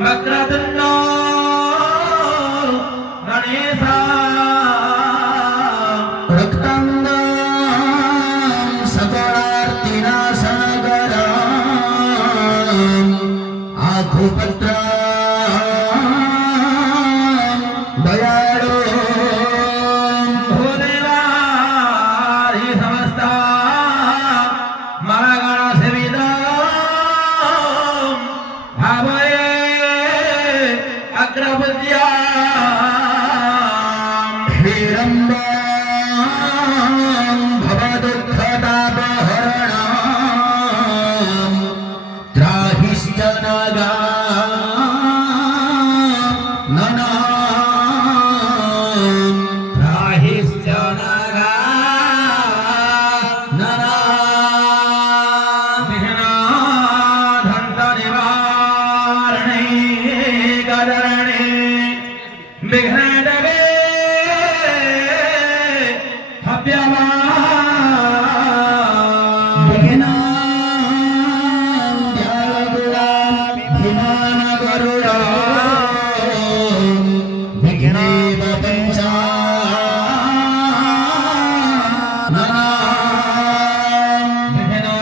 वक्रतुंड गणेशा रक्तांग सकलार्तिनाशनकरा आखुपत्र दयाळो भूदेवा हि समस्ता मरगणसेविता भावये अग्रबुद्ध्या हिरम्बा भवदुःखतापहरणं त्राहिश्च नगा नना राहिश्च नगा नना विघ्नाधन्तनिवारणे गदरणे विघ्नदवे हव्यवा